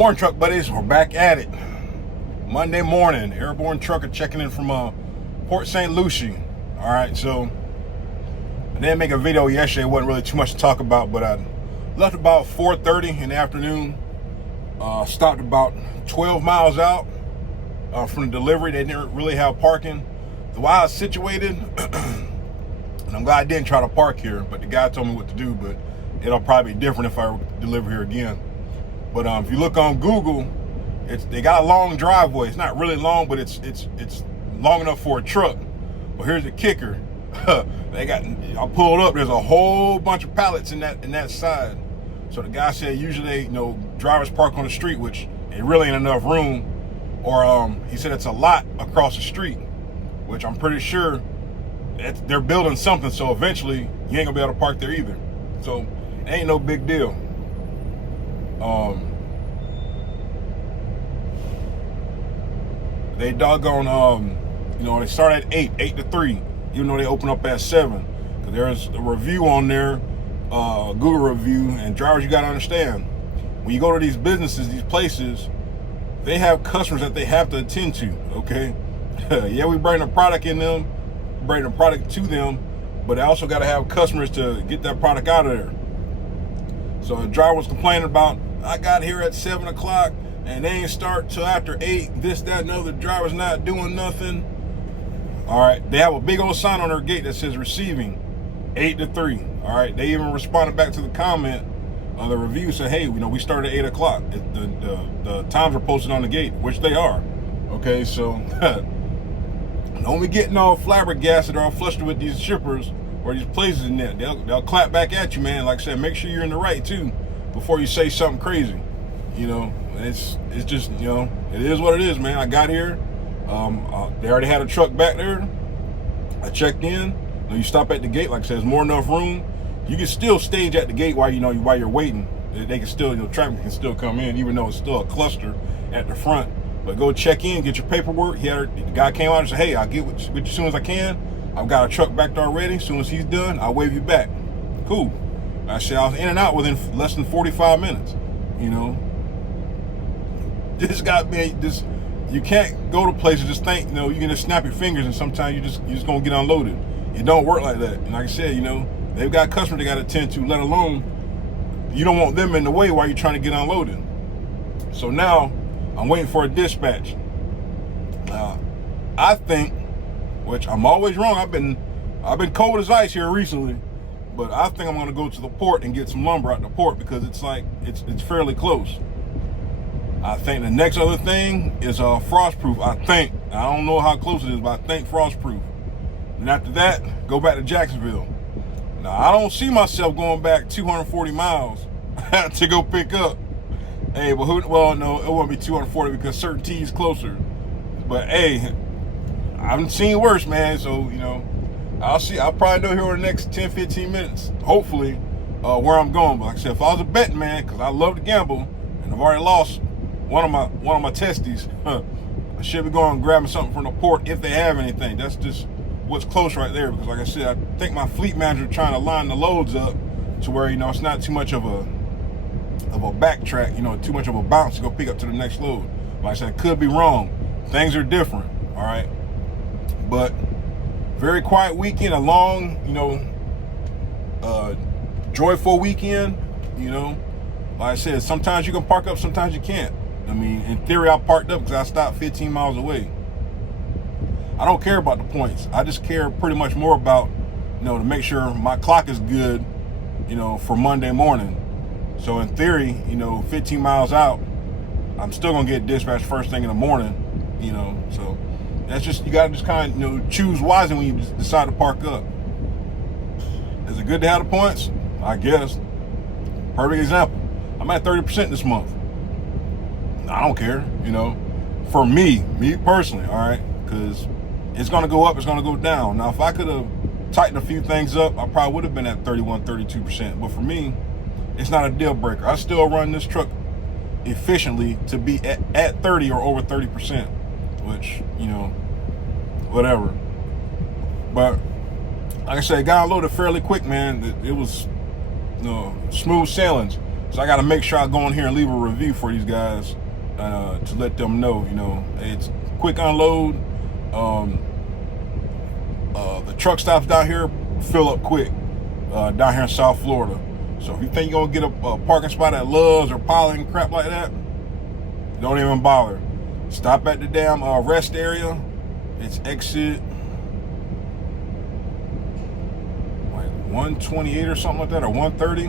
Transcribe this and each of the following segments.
Morning, truck buddies. We're back at it. Monday morning, airborne trucker checking in from Port St. Lucie. All right, so I didn't make a video yesterday. It wasn't really too much to talk about, but I left about 4:30 in the afternoon. Stopped about 12 miles out from the delivery. They didn't really have parking. The way I was situated, and I'm glad I didn't try to park here, but the guy told me what to do, but it'll probably be different if I deliver here again. But if you look on Google, they got a long driveway. It's not really long, but it's long enough for a truck. But here's the kicker: I pulled up. There's a whole bunch of pallets in that side. So the guy said usually, drivers park on the street, which it really ain't enough room. Or he said it's a lot across the street, which I'm pretty sure they're building something. So eventually you ain't gonna be able to park there either. So it ain't no big deal. They doggone, they start at 8 to 3, even though they open up at 7. Because there's a review on there, Google review, and drivers, you got to understand, when you go to these businesses, these places, they have customers that they have to attend to, okay? Yeah, we bring the product in them, bring the product to them, but they also got to have customers to get that product out of there. So the driver was complaining about, I got here at 7 o'clock and they ain't start till after 8, this, that, and other. Driver's not doing nothing. All right, they have a big old sign on their gate that says receiving 8 to 3. All right, they even responded back to the comment on the review, said, hey, we started at 8 o'clock. The times are posted on the gate, which they are. Okay, so don't be getting all flabbergasted or all flustered with these shippers or these places in there. They'll clap back at you, man. Like I said, make sure you're in the right too before you say something crazy. It's just, it is what it is, man. I got here. They already had a truck back there. I checked in. You stop at the gate, like I said, there's more than enough room. You can still stage at the gate while you're waiting. They can still, traffic can still come in, even though it's still a cluster at the front. But go check in, get your paperwork. The guy came out and said, hey, I'll get with you as soon as I can. I've got a truck back there already. As soon as he's done, I'll wave you back. Cool. I said I was in and out within less than 45 minutes. This got me. You can't go to places just think, you can just snap your fingers and sometimes you just gonna get unloaded. It don't work like that. And like I said, they've got customers they got to attend to. Let alone, you don't want them in the way while you're trying to get unloaded. So now I'm waiting for a dispatch. I think, which I'm always wrong. I've been cold as ice here recently, but I think I'm gonna go to the port and get some lumber out the port because it's fairly close. I think the next other thing is frostproof. I don't know how close it is, but I think frostproof. And after that, go back to Jacksonville. Now I don't see myself going back 240 miles to go pick up. Hey, but no, it won't be 240 because certain T is closer. But hey, I've seen worse, man. So I'll probably know here in the next 10-15 minutes, hopefully, where I'm going. But like I said, if I was a betting man, because I love to gamble, and I've already lost one of my testes, I should be going and grabbing something from the port if they have anything. That's just what's close right there. Because like I said, I think my fleet manager trying to line the loads up to where it's not too much of a backtrack, too much of a bounce to go pick up to the next load. Like I said, I could be wrong. Things are different. All right. But very quiet weekend, a long, joyful weekend. Like I said, sometimes you can park up, sometimes you can't. In theory, I parked up because I stopped 15 miles away. I don't care about the points. I just care pretty much more about, to make sure my clock is good, for Monday morning. So in theory, 15 miles out, I'm still gonna get dispatched first thing in the morning. So that's just, you gotta just kind of choose wisely when you decide to park up. Is it good to have the points? I guess. Perfect example. I'm at 30% this month. I don't care, for me personally, all right, because it's gonna go up, it's gonna go down. Now, if I could have tightened a few things up, I probably would have been at 31, 32%. But for me, it's not a deal breaker. I still run this truck efficiently to be at 30 or over 30%, which, whatever. But like I said, got unloaded fairly quick, man. It was smooth sailings. So I got to make sure I go in here and leave a review for these guys to let them know, you know, it's quick unload. The truck stops down here fill up quick down here in South Florida. So if you think you're gonna get a parking spot at Love's or Pilot and crap like that, don't even bother. Stop at the damn rest area. It's exit like 128 or something like that, or 130,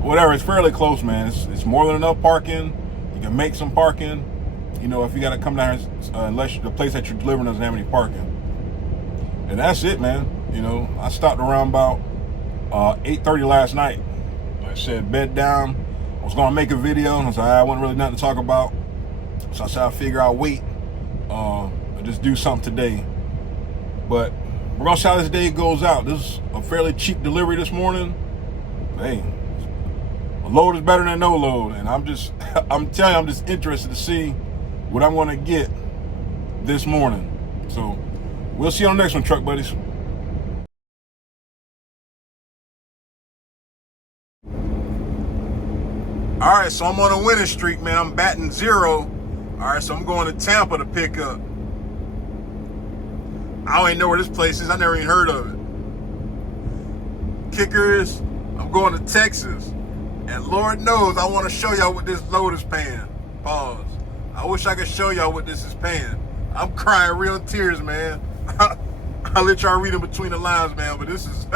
whatever. It's fairly close, man. It's more than enough parking. You can make some parking. You know, if you gotta come down here, unless the place that you're delivering doesn't have any parking. And that's it, man. You know, I stopped around about 8:30 last night. Like I said, bed down. I was gonna make a video, and I was like, I wasn't really nothing to talk about. So I said, I figure I'll wait. I'll just do something today. But we're gonna see how this day goes out. This is a fairly cheap delivery this morning. Hey, a load is better than no load. And I'm telling you, I'm just interested to see what I'm gonna get this morning. So we'll see you on the next one, truck buddies. All right, so I'm on a winning streak, man. I'm batting 0. All right, so I'm going to Tampa to pick up. I don't even know where this place is. I never even heard of it. Kicker is, I'm going to Texas. And Lord knows I want to show y'all what this load is paying. Pause. I wish I could show y'all what this is paying. I'm crying real tears, man. I'll let y'all read in between the lines, man. But this is,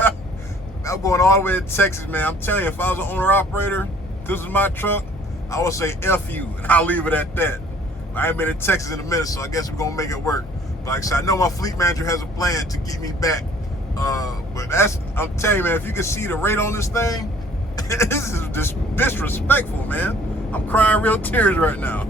I'm going all the way to Texas, man. I'm telling you, if I was an owner-operator, this is my truck, I would say F you, and I'll leave it at that. I ain't been in Texas in a minute, so I guess we're gonna make it work. But like I said, I know my fleet manager has a plan to get me back. But I'm telling you, man, if you can see the rate on this thing, this is just disrespectful, man. I'm crying real tears right now.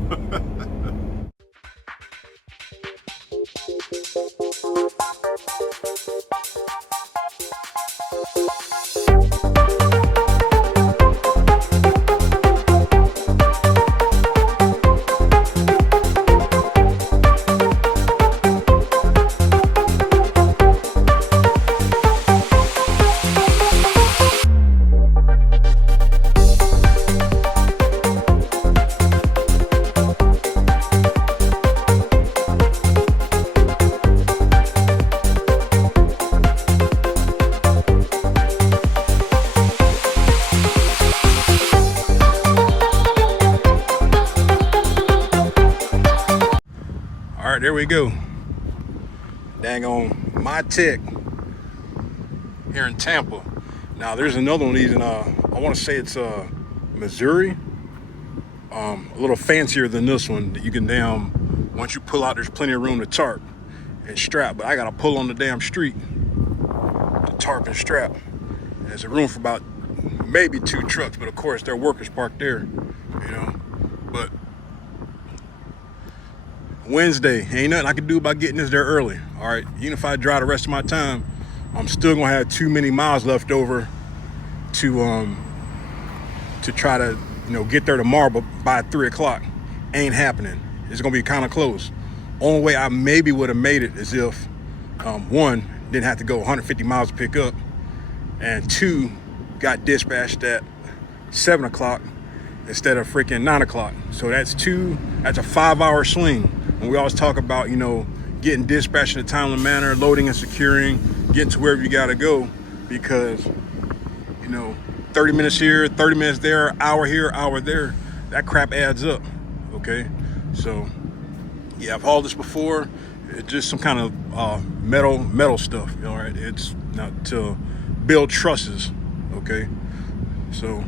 All right, there we go. Dang on my tech here in Tampa. Now there's another one of these in I want to say it's Missouri. A little fancier than this one that you can once you pull out, there's plenty of room to tarp and strap. But I gotta pull on the damn street to tarp and strap. And there's a room for about maybe 2 trucks, but of course there are workers parked there, you know. But Wednesday, ain't nothing I can do about getting this there early. All right, even if I drive the rest of my time, I'm still gonna have too many miles left over to try to, you know, get there tomorrow. But by 3 o'clock, ain't happening. It's gonna be kind of close. Only way I maybe would have made it is if one, didn't have to go 150 miles to pick up, and 2, got dispatched at 7 o'clock instead of freaking 9 o'clock. So that's a 5-hour swing. And we always talk about, you know, getting dispatched in a timely manner, loading and securing, getting to wherever you gotta go, because, you know, 30 minutes here, 30 minutes there, hour here, hour there, that crap adds up, okay? So, yeah, I've hauled this before. It's just some kind of metal stuff, all right? It's not to build trusses, okay? So,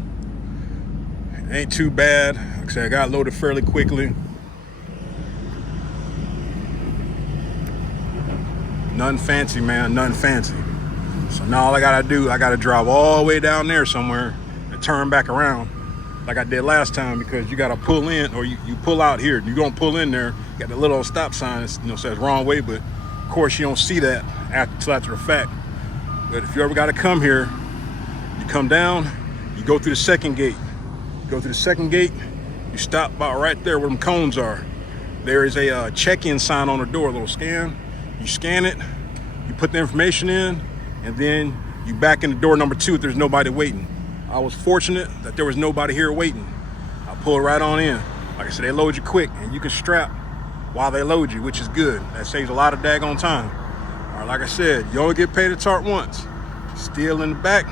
ain't too bad. Like I said, I got loaded fairly quickly. Nothing fancy, man, nothing fancy. So now all I gotta do, I gotta drive all the way down there somewhere and turn back around like I did last time, because you gotta pull in, or you pull out here. You don't pull in there, you got the little stop sign, you know, says wrong way, but of course you don't see that until after the fact. But if you ever gotta come here, you come down, you go through the second gate. You go through the second gate, you stop about right there where them cones are. There is a check-in sign on the door, a little scan. You scan it, you put the information in, and then you back into door number 2 if there's nobody waiting. I was fortunate that there was nobody here waiting. I pulled right on in. Like I said, they load you quick, and you can strap while they load you, which is good. That saves a lot of daggone time. All right, like I said, you only get paid a tarp once. Steel in the back,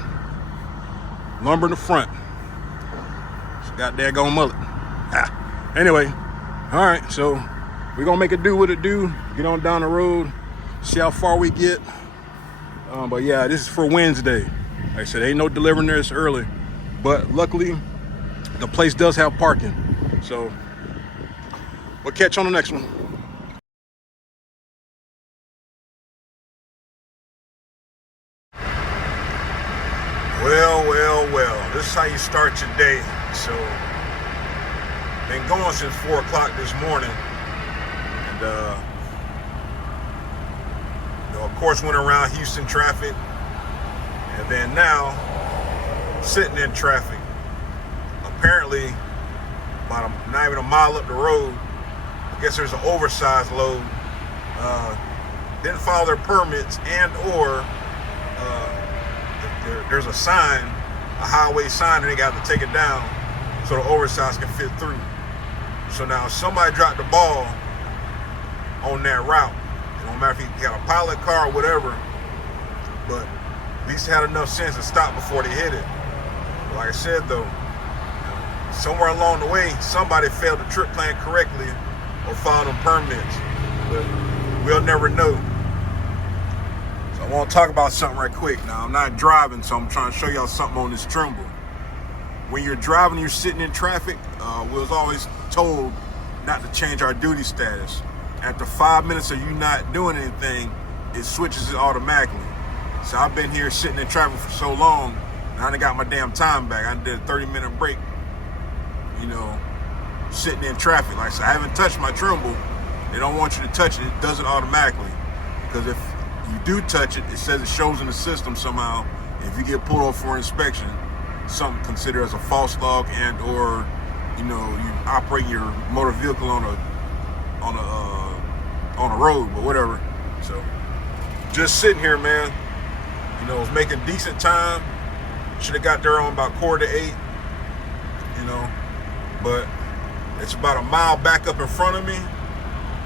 lumber in the front. It's got daggone mullet. Anyway, all right, so we're gonna make it do what it do. Get on down the road, see how far we get. But yeah, this is for Wednesday. Like I said, ain't no delivering this early, but luckily the place does have parking. So we'll catch you on the next one. Well, this is how you start your day. So been going since 4 o'clock this morning, and of course went around Houston traffic, and then now sitting in traffic. Apparently about not even a mile up the road, I guess there's an oversized load. Didn't file their permits, and or there's a sign, a highway sign, and they got to take it down so the oversized can fit through. So now somebody dropped the ball on that route. It don't matter if he got a pilot car or whatever, but at least had enough sense to stop before they hit it. But like I said though, somewhere along the way, somebody failed the trip plan correctly or filed them permits, but we'll never know. So I want to talk about something right quick. Now, I'm not driving, so I'm trying to show y'all something on this Trimble. When you're driving, you're sitting in traffic, we was always told not to change our duty status. After 5 minutes of you not doing anything, it switches it automatically. So I've been here sitting in traffic for so long, and I done got my damn time back. I did a 30-minute break, sitting in traffic. Like I said, I haven't touched my Trimble. They don't want you to touch it. It does it automatically. Because if you do touch it, it says it shows in the system somehow. If you get pulled over for inspection, something considered as a false log, and or you operate your motor vehicle on a road, but whatever. So just sitting here, man. Was making decent time. Should have got there on about 7:45. But it's about a mile back up in front of me,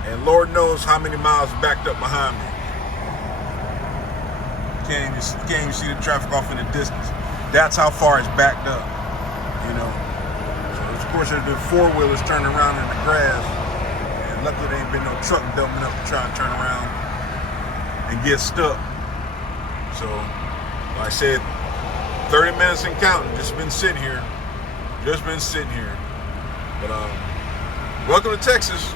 and Lord knows how many miles backed up behind me. Can't even see the traffic off in the distance. That's how far it's backed up, So of course there's been four-wheelers turning around in the grass, and luckily there ain't been no truck dumping up to try and turn around and get stuck. So, like I said, 30 minutes and counting. Just been sitting here. But welcome to Texas.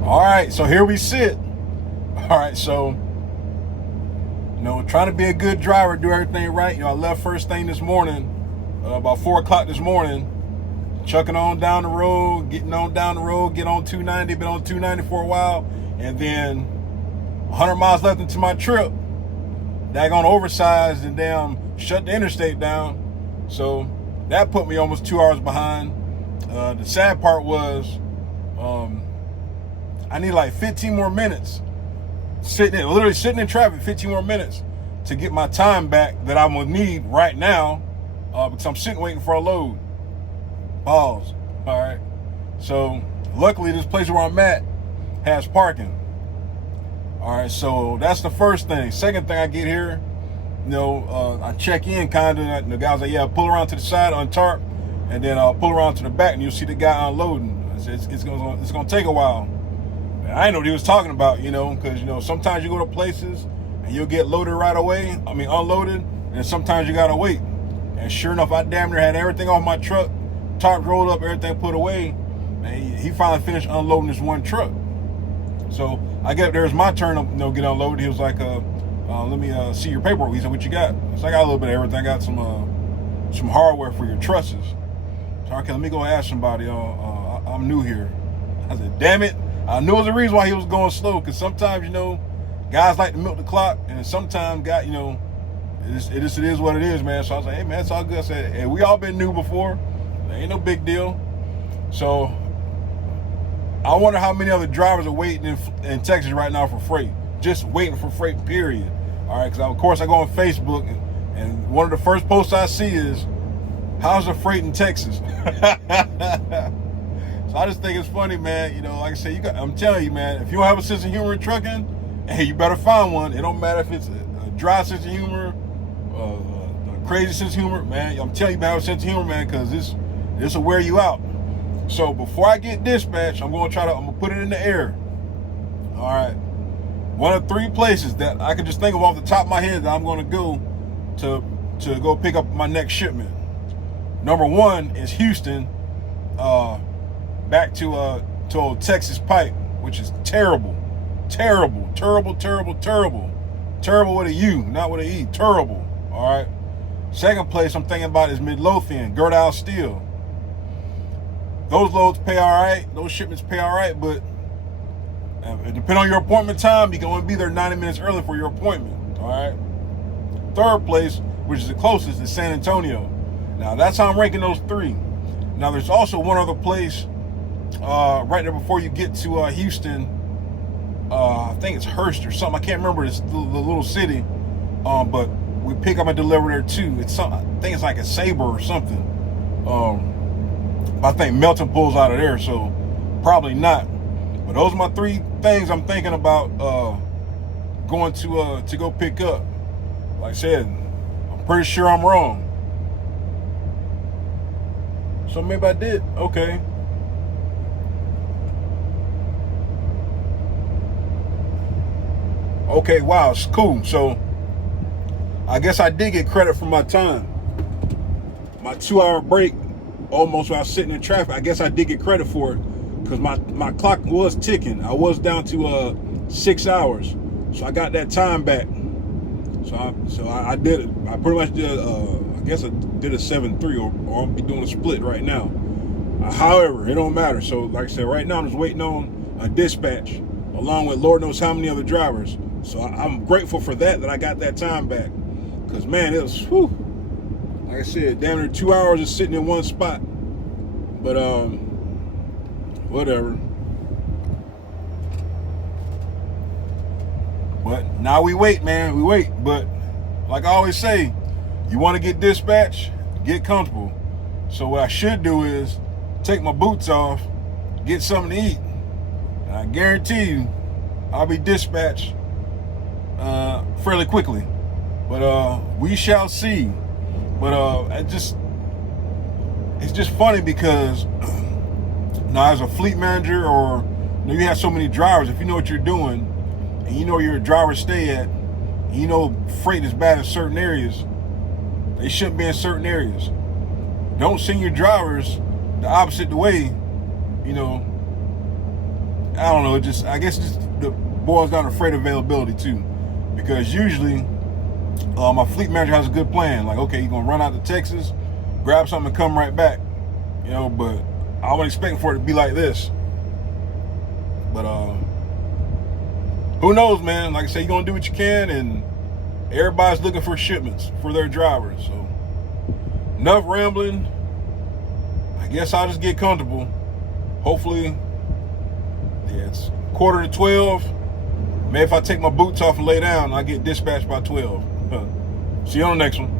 All right, so here we sit. All right, so, trying to be a good driver, do everything right. I left first thing this morning, about 4 o'clock this morning, chucking on down the road, getting on down the road, get on 290, been on 290 for a while, and then 100 miles left into my trip, daggone oversized and damn shut the interstate down. So that put me almost 2 hours behind. The sad part was, I need like 15 more minutes literally sitting in traffic, 15 more minutes to get my time back that I'm gonna need right now, because I'm sitting waiting for a load. Pause. All right. So luckily this place where I'm at has parking. All right. So that's the first thing. Second thing, I get here, I check in kind of, and the guy's like, yeah, pull around to the side, untarp, and then I'll pull around to the back and you'll see the guy unloading. It's gonna take a while. I didn't know what he was talking about, because sometimes you go to places and you'll get loaded right away. I mean, unloaded, and sometimes you gotta wait. And sure enough, I damn near had everything off my truck, top rolled up, everything put away. And he finally finished unloading this one truck. So I get there, it's my turn to get unloaded. He was like, let me see your paperwork. He said, what you got? So I got a little bit of everything. I got some hardware for your trusses. So okay, let me go ask somebody. I'm new here. I said, damn it. I knew it was the reason why he was going slow, because sometimes, guys like to milk the clock, and sometimes it is what it is, man. So I was like, hey, man, it's all good. I said, hey, we all been new before. There ain't no big deal. So I wonder how many other drivers are waiting in Texas right now for freight. Just waiting for freight, period. All right, because of course I go on Facebook, and one of the first posts I see is, how's the freight in Texas? So I just think it's funny, man. Like I said, I'm telling you, man, if you don't have a sense of humor in trucking, hey, you better find one. It don't matter if it's a dry sense of humor, a crazy sense of humor, man. I'm telling you, man, have a sense of humor, man, because this will wear you out. So before I get dispatched, I'm gonna put it in the air. All right. One of 3 places that I can just think of off the top of my head that I'm gonna go to go pick up my next shipment. Number 1 is Houston, back to old Texas Pipe, which is terrible. Terrible with a U, not with an E. Terrible. All right. Second place I'm thinking about is Midlothian, Gerdau Steel. Those loads pay all right. Those shipments pay all right, but depending on your appointment time, you can only be there 90 minutes early for your appointment. All right. Third place, which is the closest, is San Antonio. Now that's how I'm ranking those 3. Now there's also one other place right there before you get to Houston. I think it's Hurst or something. I can't remember. It's the little city, but we pick up and deliver there too. I think it's like a Sabre or something. I think Melton pulls out of there, so probably not. But those are my 3 things I'm thinking about going to go pick up. Like I said, I'm pretty sure I'm wrong. So maybe I did. Okay. Okay, wow, it's cool. So I guess I did get credit for my time. My 2-hour break, almost while sitting in traffic, I guess I did get credit for it, because my clock was ticking. I was down to 6 hours. So I got that time back. So I did it. I pretty much did, I guess I did a 7-3, or I'll be doing a split right now. However, it don't matter. So like I said, right now I'm just waiting on a dispatch, along with Lord knows how many other drivers. So I'm grateful for that I got that time back. Because, man, it was, whew, like I said, damn near 2 hours of sitting in one spot. But, whatever. But now we wait, man. We wait. But like I always say, you want to get dispatched, get comfortable. So what I should do is take my boots off, get something to eat. And I guarantee you, I'll be dispatched fairly quickly. But we shall see. But it's just funny because now as a fleet manager, or you have so many drivers, if you know what you're doing and you know where your drivers stay at, and you know freight is bad in certain areas, they shouldn't be in certain areas. Don't send your drivers the opposite way. I don't know, I guess the boils down to freight availability too. Because usually my fleet manager has a good plan. Like, okay, you're gonna run out to Texas, grab something and come right back. But I wasn't expecting for it to be like this. But who knows, man? Like I say, you're gonna do what you can, and everybody's looking for shipments for their drivers. So enough rambling. I guess I'll just get comfortable. Hopefully, it's 11:45. Maybe if I take my boots off and lay down, I'll get dispatched by 12. See you on the next one.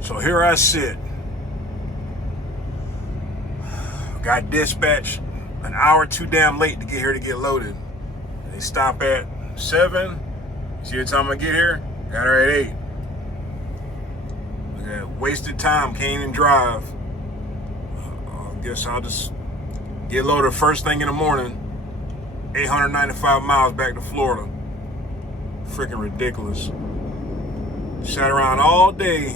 So here I sit. Got dispatched an hour too damn late to get here to get loaded. They stop at 7. See what time I get here? Got her at 8. Yeah, wasted time, can't even drive. I guess I'll just get loaded first thing in the morning. 895 miles back to Florida. Freaking ridiculous. Sat around all day.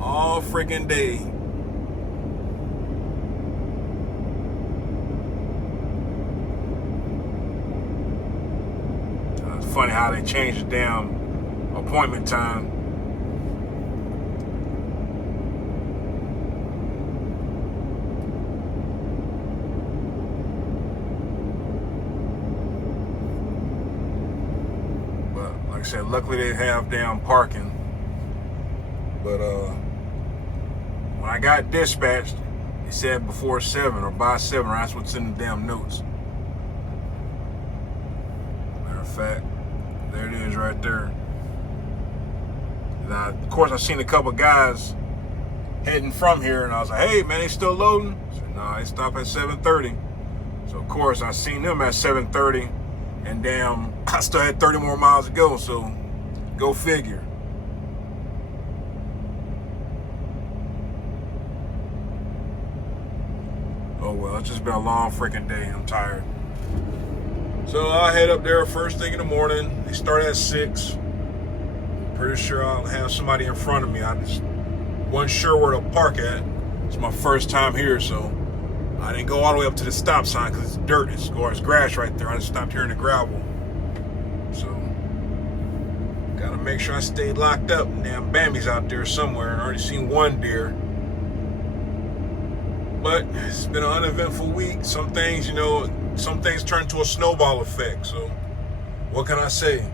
All freaking day. It's funny how they changed the damn appointment time. Like I said, luckily they have damn parking. But when I got dispatched, it said before 7 or by 7, or that's what's in the damn notes. Matter of fact, there it is right there. Now, of course, I seen a couple guys heading from here, and I was like, hey, man, they still loading? I said, nah, they stop at 7:30. So, of course, I seen them at 7:30, and damn, I still had 30 more miles to go, so go figure. Oh, well, it's just been a long freaking day. I'm tired. So I head up there first thing in the morning. They start at 6. Pretty sure I'll have somebody in front of me. I just wasn't sure where to park at. It's my first time here, so I didn't go all the way up to the stop sign because it's dirt. It's grass right there. I just stopped here in the gravel. So gotta make sure I stay locked up. Damn Bambi's out there somewhere. I already seen one deer. But it's been an uneventful week. Some things, some things turn to a snowball effect. So what can I say?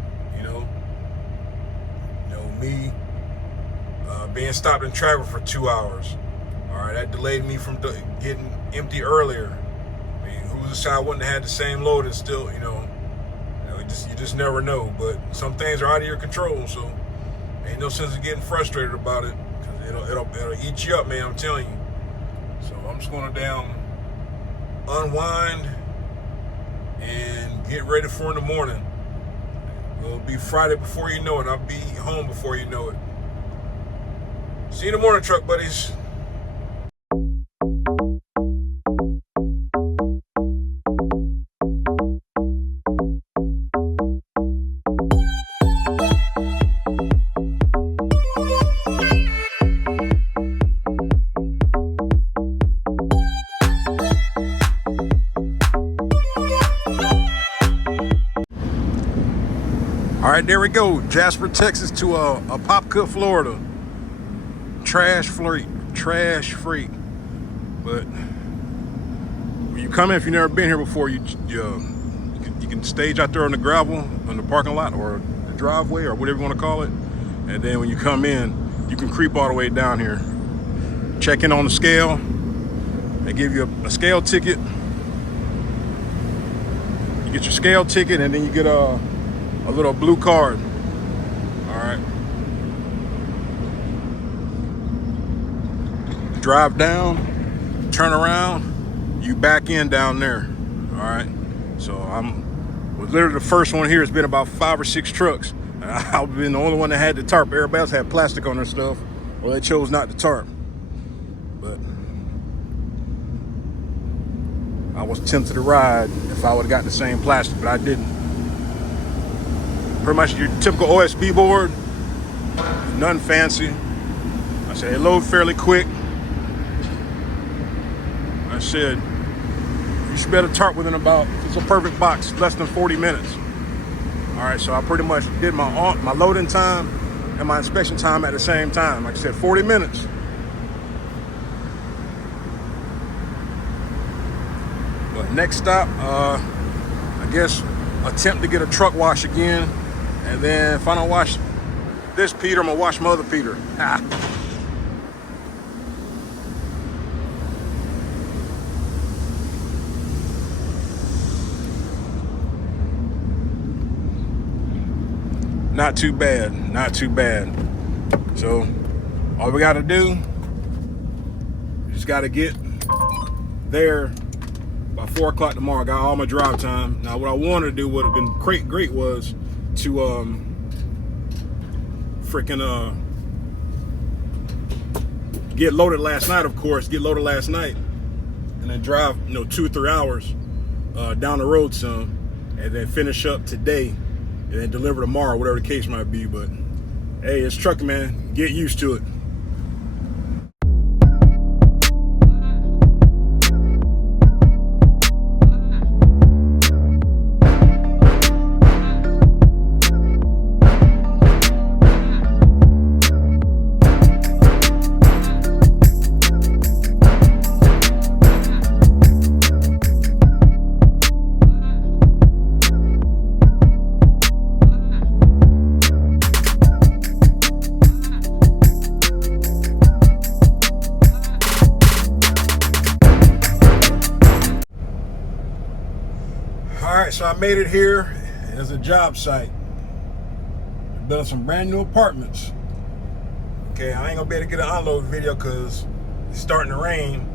Me being stopped in traffic for 2 hours. All right, that delayed me from getting empty earlier. I mean, who's to say I wouldn't have had the same load and still, you just never know. But some things are out of your control, so ain't no sense of getting frustrated about it. Cause it'll eat you up, man. I'm telling you. So I'm just gonna unwind and get ready for in the morning. It'll be Friday before you know it. I'll be home before you know it. See you in the morning, truck buddies. All right, there we go. Jasper, Texas to Apopka, Florida. Trash free. But when you come in, if you've never been here before, you can stage out there on the gravel, on the parking lot, or the driveway, or whatever you want to call it. And then when you come in, you can creep all the way down here. Check in on the scale. They give you a scale ticket. You get your scale ticket, and then you get a little blue card. All right. Drive down, turn around, you back in down there. All right. So was literally the first one here. It's been about 5 or 6 trucks. I've been the only one that had the tarp. Everybody else had plastic on their stuff. Well, they chose not to tarp. But I was tempted to ride if I would have got the same plastic, but I didn't. Pretty much your typical OSB board, nothing fancy. I said, it load fairly quick. I said, you should be able to tarp within about, it's a perfect box, less than 40 minutes. All right, so I pretty much did my loading time and my inspection time at the same time. Like I said, 40 minutes. But next stop, I guess, attempt to get a truck wash again. And then if I don't wash this Peter, I'm gonna wash my other Peter. Not too bad. So all we gotta do, we just gotta get there by 4 o'clock tomorrow. I got all my drive time. Now what I wanted to do would have been great was to get loaded last night, of course, and then drive 2 or 3 hours down the road some, and then finish up today and then deliver tomorrow, whatever the case might be. But hey, it's trucking, man. Get used to it. Alright, so I made it here. There's a job site. Building some brand new apartments. Okay, I ain't gonna be able to get an unload video because it's starting to rain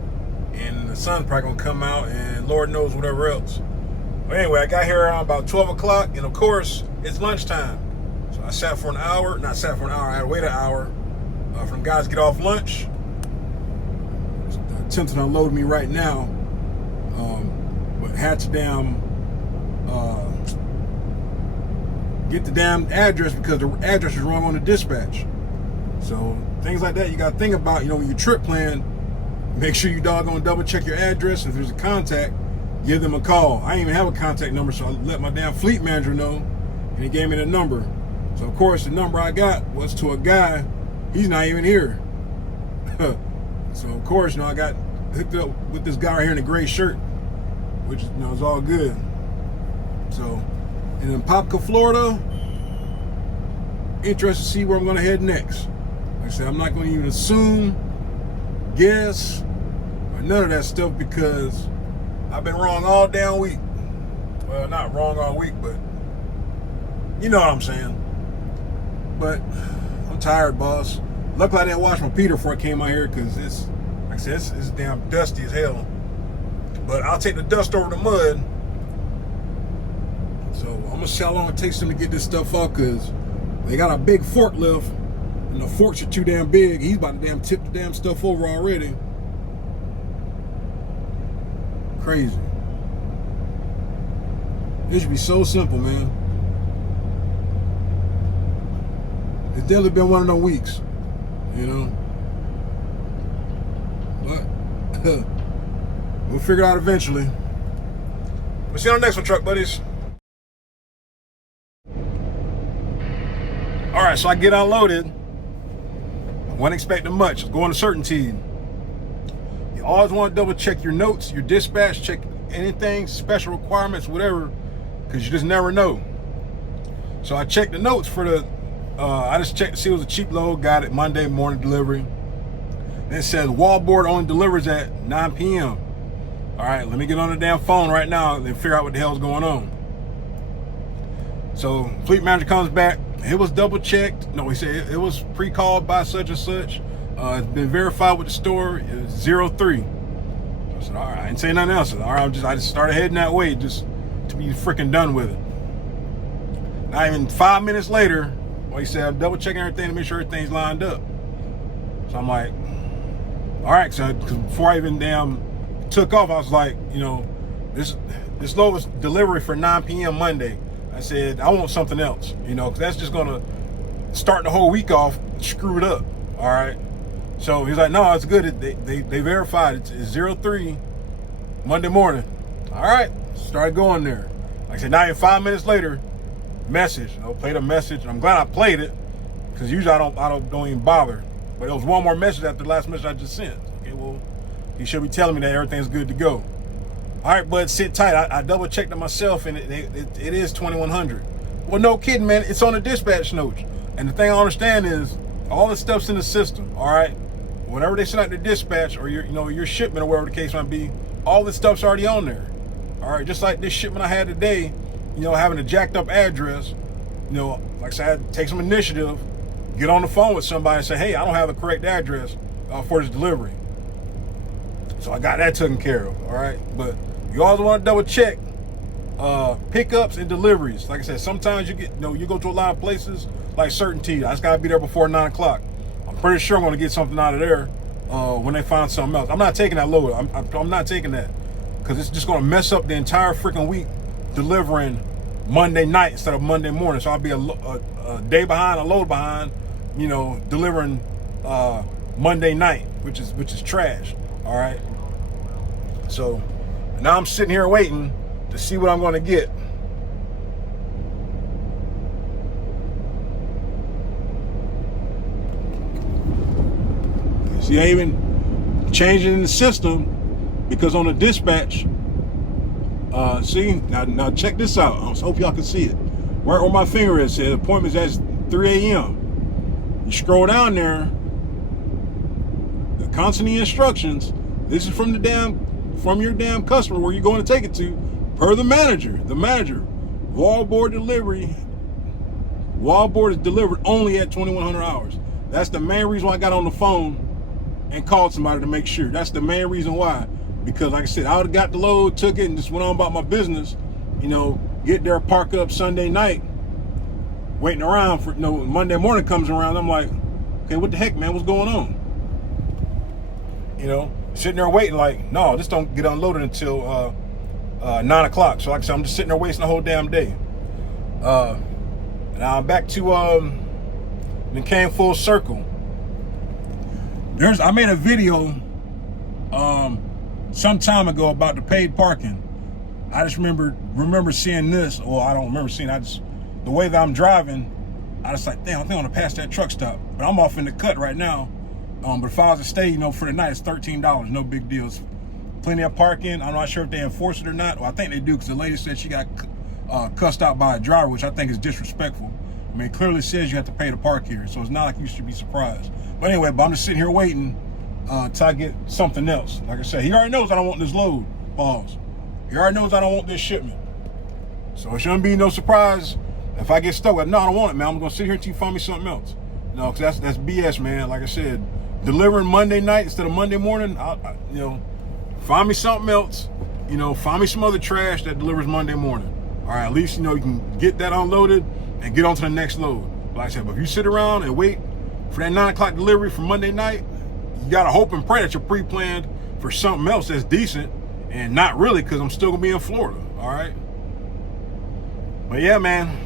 and the sun's probably gonna come out and Lord knows whatever else. But anyway, I got here around about 12 o'clock and of course it's lunchtime. So I sat for an hour, I had to wait an hour for them guys to get off lunch. They're attempting to unload me right now. But had to get the damn address because the address is wrong on the dispatch. So things like that you got to think about, when you trip plan. Make sure you doggone double check your address. If there's a contact, give them a call. I didn't even have a contact number, so I let my damn fleet manager know, and he gave me the number. So of course the number I got was to a guy. He's not even here. So of course, I got hooked up with this guy right here in the gray shirt, which is all good. So, and in Popka, Florida, interested to see where I'm going to head next. Like I said, I'm not going to even assume, guess, or none of that stuff because I've been wrong all damn week. Well, not wrong all week, but you know what I'm saying. But I'm tired, boss. Luckily, I didn't wash my Peter before I came out here because it's, like I said, it's damn dusty as hell. But I'll take the dust over the mud. So I'm gonna see how long it takes them to get this stuff off because they got a big forklift and the forks are too damn big. He's about to damn tip the damn stuff over already. Crazy. It should be so simple, man. It's definitely been one of those weeks, But we'll figure it out eventually. We'll see you on the next one, truck buddies. All right, so I get unloaded. I wasn't expecting much. It's going to certainty. You always want to double check your notes, your dispatch, check anything, special requirements, whatever, because you just never know. So I checked the notes for the, I just checked to see it was a cheap load, got it Monday morning delivery. Then it says wallboard only delivers at 9 p.m. All right, let me get on the damn phone right now and figure out what the hell's going on. So fleet manager comes back. It was double checked. No, he said it was pre-called by such and such. It's been verified with the store. It was 03. I said, all right, I didn't say nothing else. I said, all right, I just started heading that way just to be freaking done with it. Not even 5 minutes later, he said, I'm double checking everything to make sure everything's lined up. So I'm like, all right, so before I even damn took off, I was like, this load was delivery for 9 p.m. Monday. I said, I want something else, because that's just going to start the whole week off, screw it up, all right? So he's like, no, it's good. They verified it's 03 Monday morning. All right, started going there. Like I said, now 5 minutes later, message. Played a message. I'm glad I played it because usually I don't even bother. But there was one more message after the last message I just sent. Okay, well, he should be telling me that everything's good to go. All right, bud, sit tight. I double checked it myself, and it is 2100. Well, no kidding, man. It's on the dispatch notes. And the thing I understand is all this stuff's in the system. All right, whenever they send out the dispatch or your shipment or whatever the case might be, all this stuff's already on there. All right, just like this shipment I had today, having a jacked up address. Like I said, I had to take some initiative, get on the phone with somebody and say, hey, I don't have the correct address for this delivery. So I got that taken care of. All right, but you always want to double check pickups and deliveries. Like I said, sometimes you go to a lot of places like Certainty. I just gotta be there before 9 o'clock. I'm pretty sure I'm gonna get something out of there. when they find something else. I'm not taking that load. I'm not taking that because it's just going to mess up the entire freaking week delivering Monday night instead of Monday morning. So I'll be a day behind, a load behind, you know, delivering Monday night, which is trash. All right. So now I'm sitting here waiting to see what I'm going to get. See, I even changing the system because on the dispatch, see, now check this out. I hope y'all can see it. Right where my finger is, the appointment's at 3 a.m. You scroll down there, the constant instructions. This is from your damn customer where you're going to take it to, per the manager. The manager, wallboard delivery. Wallboard is delivered only at 2100 hours. That's the main reason why I got on the phone and called somebody to make sure. That's the main reason why. Because like I said, I would have got the load, took it, and just went on about my business. You know, get there, park up Sunday night, waiting around for, you know, Monday morning comes around. I'm like, okay, what the heck, man? What's going on? You know, sitting there waiting like, no, this don't get unloaded until 9 o'clock. So like I said, I'm just sitting there wasting the whole damn day. Now I'm back to, and came full circle. I made a video some time ago about the paid parking. I just remember seeing this, or I don't remember seeing it. The way that I'm driving, I just like, damn, I think I'm gonna pass that truck stop. But I'm off in the cut right now. But if I was to stay, you know, for the night, it's $13, no big deal. It's plenty of parking. I'm not sure if they enforce it or not. Well, I think they do, because the lady said she got cussed out by a driver, which I think is disrespectful. I mean, it clearly says you have to pay to park here, so it's not like you should be surprised. But anyway, I'm just sitting here waiting till I get something else. Like I said, he already knows I don't want this load. Pause. He already knows I don't want this shipment. So it shouldn't be no surprise if I get stuck with, no, I don't want it, man. I'm gonna sit here until you find me something else. No, because that's BS, man. Like I said, delivering Monday night instead of Monday morning, you know, find me something else. You know, find me some other trash that delivers Monday morning. All right, at least, you know, you can get that unloaded and get on to the next load. Like I said, but if you sit around and wait for that 9 o'clock delivery for Monday night, you gotta hope and pray that you're pre-planned for something else that's decent, and not really, because I'm still gonna be in Florida. All right. But yeah, man,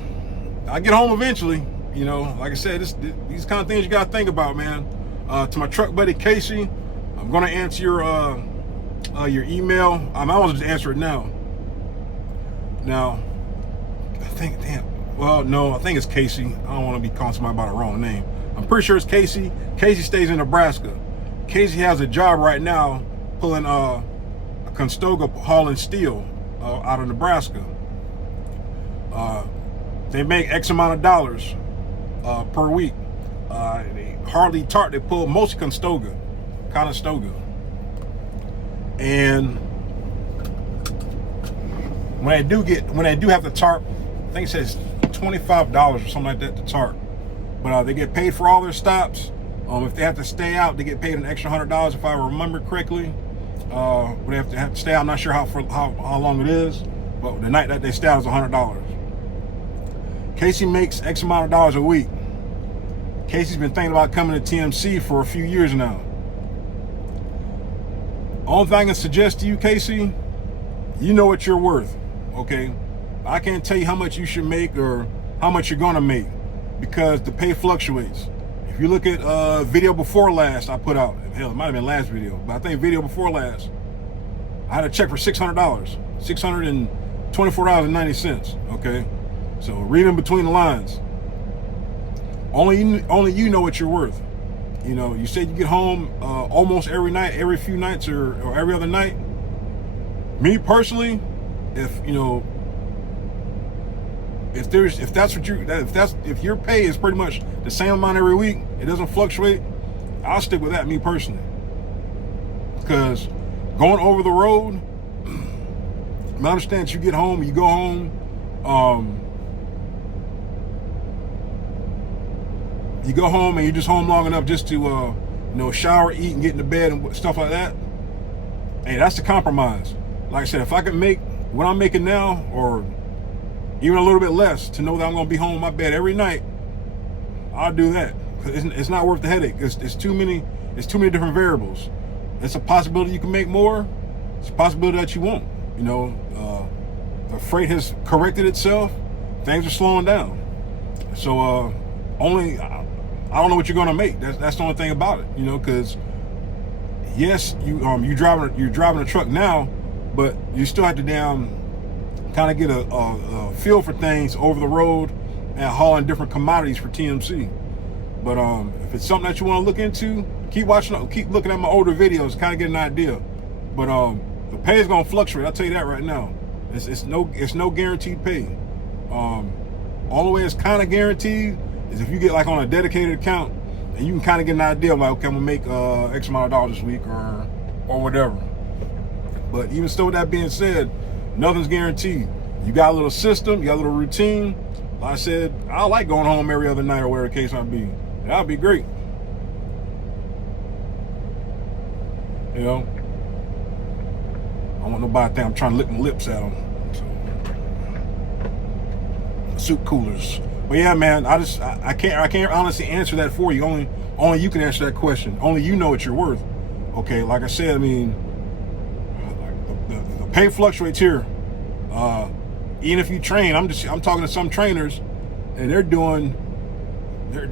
I get home eventually. You know, like I said, these kind of things you gotta think about, man. To my truck buddy Casey, I'm gonna answer your email. I might want to just answer it now. Now, I think, I think it's Casey. I don't want to be calling somebody by the wrong name. I'm pretty sure it's Casey. Casey stays in Nebraska. Casey has a job right now pulling a Conestoga hauling steel out of Nebraska. They make X amount of dollars per week. They hardly they pull mostly Conestoga. And when they do have the tarp, I think it says $25 or something like that to tarp. But they get paid for all their stops. If they have to stay out, they get paid an extra $100 if I remember correctly. But they have to stay out. I'm not sure how long it is, but the night that they stay out is $100. Casey makes X amount of dollars a week. Casey's been thinking about coming to TMC for a few years now. Only thing I can suggest to you, Casey, you know what you're worth, okay? I can't tell you how much you should make or how much you're gonna make, because the pay fluctuates. If you look at video before last I put out, hell, it might have been last video, but I think video before last, I had a check for $600, $624.90, okay? So reading between the lines, only you know what you're worth. You know, you said you get home almost every night, every few nights, or every other night. Me personally, if your pay is pretty much the same amount every week, it doesn't fluctuate, I'll stick with that, me personally. Because going over the road, I understand you get home, you go home, you go home and you're just home long enough just to shower, eat, and get into bed and stuff like that. Hey, that's the compromise. Like I said, if I could make what I'm making now, or even a little bit less, to know that I'm gonna be home in my bed every night, I'll do that. It's not worth the headache. It's too many It's too many different variables. It's a possibility you can make more. It's a possibility that you won't. You know, the freight has corrected itself. Things are slowing down. So I don't know what you're gonna make. That's the only thing about it. You know, because yes, you're driving a truck now, but you still have to kind of get a feel for things over the road and hauling different commodities for TMC. But if it's something that you want to look into, keep looking at my older videos, kind of get an idea. But the pay is gonna fluctuate. I'll tell you that right now. It's no guaranteed pay. All the way it's kind of guaranteed is if you get like on a dedicated account and you can kind of get an idea of like, okay, I'm gonna make X amount of dollars this week or whatever. But even still, with that being said, nothing's guaranteed. You got a little system, you got a little routine. Like I said, I like going home every other night or whatever the case might be. That'd be great. You know, I don't want nobody to think I'm trying to lick my lips at them. So, soup coolers. But yeah, man, I can't honestly answer that for you. Only you can answer that question. Only you know what you're worth. Okay, like I said, I mean, the pay fluctuates here. Even if you train, I'm talking to some trainers, and they're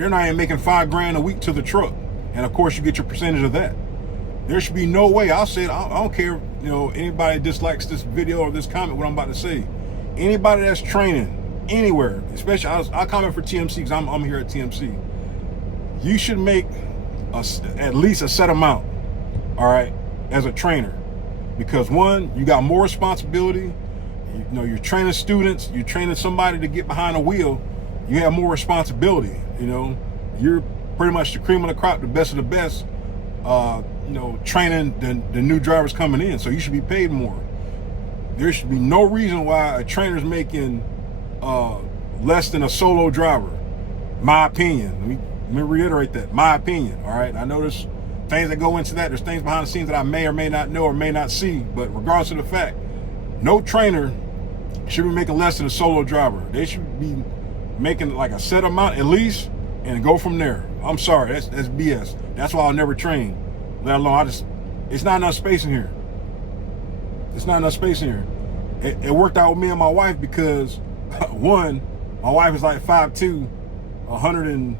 not even making $5,000 a week to the truck, and of course you get your percentage of that. There should be no way. I'll say it. I don't care. You know, anybody dislikes this video or this comment, what I'm about to say. Anybody that's training anywhere, especially I comment for TMC because I'm here at TMC. You should make at least a set amount, all right, as a trainer, because one, you got more responsibility. You know, you're training students, you're training somebody to get behind a wheel. You have more responsibility. You know, you're pretty much the cream of the crop, the best of the best. You know, training the new drivers coming in, so you should be paid more. There should be no reason why a trainer's making less than a solo driver. My opinion. Let me reiterate that. My opinion. All right. I know there's things that go into that. There's things behind the scenes that I may or may not know or may not see. But regardless of the fact, no trainer should be making less than a solo driver. They should be making like a set amount at least and go from there. I'm sorry. That's BS. That's why I'll never train. Let alone it's not enough space in here. It's not enough space in here. It worked out with me and my wife because one, my wife is like 5'2", 100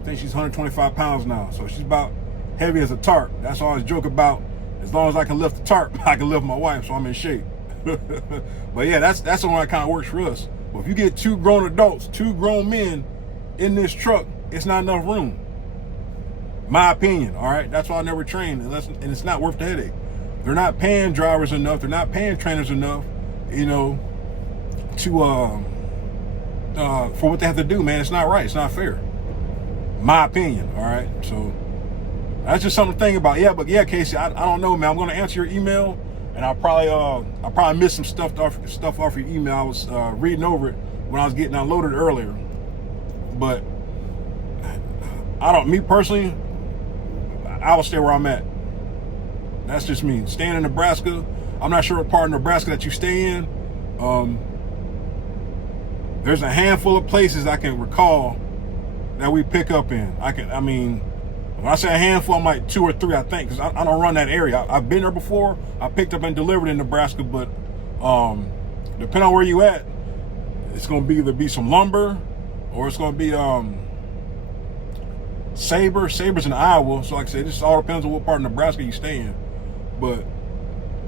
I think she's 125 pounds now. So she's about heavy as a tarp. That's all I joke about. As long as I can lift the tarp, I can lift my wife, so I'm in shape. But yeah, that's the one that kind of works for us. But if you get two grown adults, two grown men in this truck, it's not enough room. My opinion, all right? That's why I never train, and it's not worth the headache. They're not paying drivers enough. They're not paying trainers enough, you know, to for what they have to do, man. It's not right. It's not fair. My opinion, all right? So that's just something to think about. Yeah, but yeah, Casey, I don't know, man. I'm going to answer your email, and I'll probably missed some stuff off your email. I was reading over it when I was getting unloaded earlier. But me personally, I will stay where I'm at. That's just me. Staying in Nebraska, I'm not sure what part of Nebraska that you stay in. There's a handful of places I can recall that we pick up in. I mean, when I say a handful, I'm like 2 or 3, I think, because I don't run that area. I've been there before. I picked up and delivered in Nebraska, but depending on where you at, it's going to either be some lumber or it's going to be Saber's in Iowa. So like I said, it just all depends on what part of Nebraska you stay in. But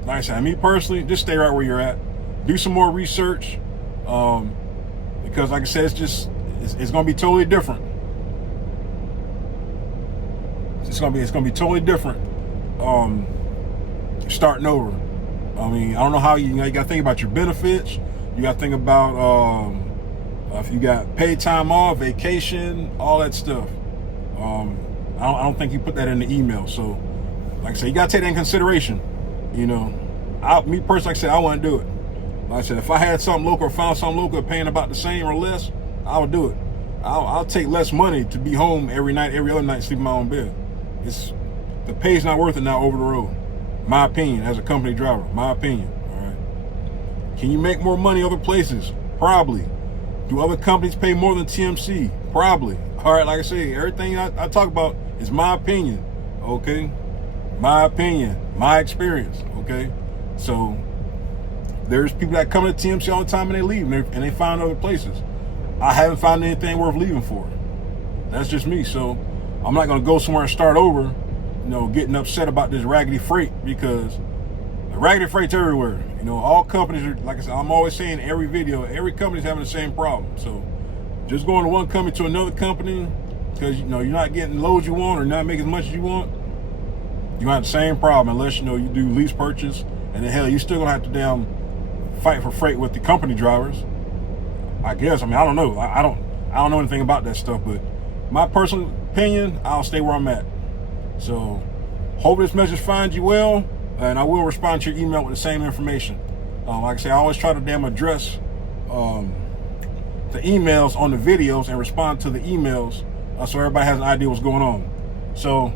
like I said, me personally, just stay right where you're at. Do some more research, because like I said, it's going to be totally different. It's gonna be totally different. Starting over. I mean, I don't know how you got to think about your benefits. You got to think about if you got paid time off, vacation, all that stuff. I don't think you put that in the email. So, like I said, you got to take that in consideration. You know, me personally, like I said, I wouldn't do it. Like I said, if I had something local or found something local paying about the same or less, I would do it. I'll take less money to be home every night, every other night, sleep in my own bed. The pay's not worth it now over the road. My opinion, as a company driver, my opinion. All right. Can you make more money other places? Probably. Do other companies pay more than TMC? Probably. All right, like I say, everything I talk about is my opinion, okay? My opinion, my experience, okay? So there's people that come to TMC all the time and they leave and they find other places. I haven't found anything worth leaving for. That's just me. So I'm not gonna go somewhere and start over, getting upset about this raggedy freight, because the raggedy freight's everywhere. All companies are, like I said, I'm always saying in every video, every company's having the same problem. So just going to one company to another company because you're not getting loads you want or not making as much as you want, you have the same problem unless you do lease purchase, and then hell, you still gonna have to damn fight for freight with the company drivers. I guess. I don't know. I don't know anything about that stuff, but my personal opinion, I'll stay where I'm at. So hope this message finds you well, and I will respond to your email with the same information. Like I say, I always try to damn address the emails on the videos and respond to the emails so everybody has an idea what's going on. So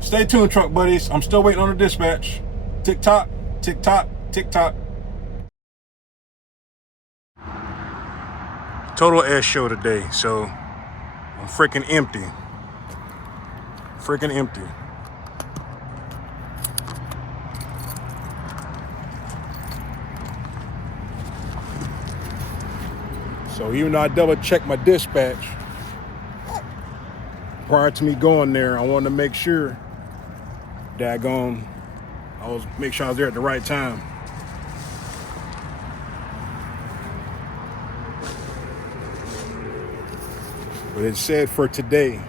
stay tuned, truck buddies. I'm still waiting on the dispatch. Tick tock, tick tock, tick tock. Total air show today, so I'm freaking empty. Freaking empty. So even though I double checked my dispatch prior to me going there, I wanted to make sure make sure I was there at the right time. But it said for today,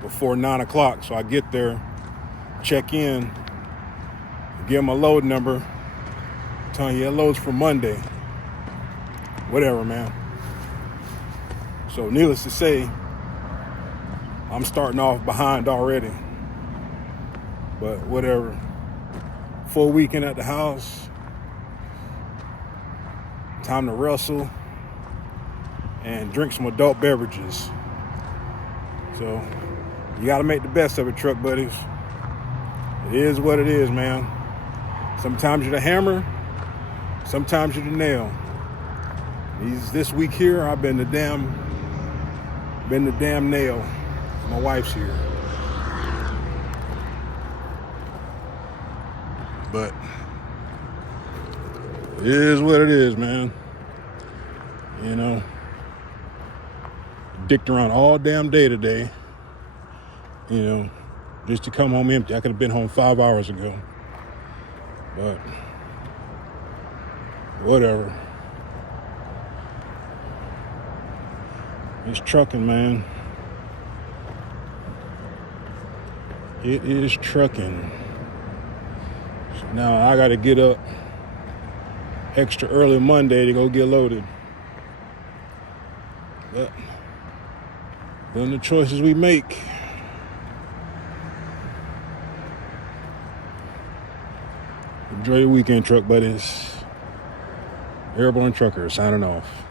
before 9 o'clock. So I get there, check in, give them a load number, telling you that load's for Monday. Whatever, man. So needless to say, I'm starting off behind already. But whatever. Full weekend at the house. Time to wrestle and drink some adult beverages. So you gotta make the best of it, truck buddies. It is what it is, man. Sometimes you're the hammer, sometimes you're the nail. This week here, I've been the damn nail. My wife's here. But it is what it is, man. Dicked around all damn day today. Just to come home empty. I could have been home 5 hours ago. But whatever. It's trucking, man. It is trucking. So now I got to get up extra early Monday to go get loaded. But then the choices we make. Enjoy your weekend, truck buddies. Airborne Trucker signing off.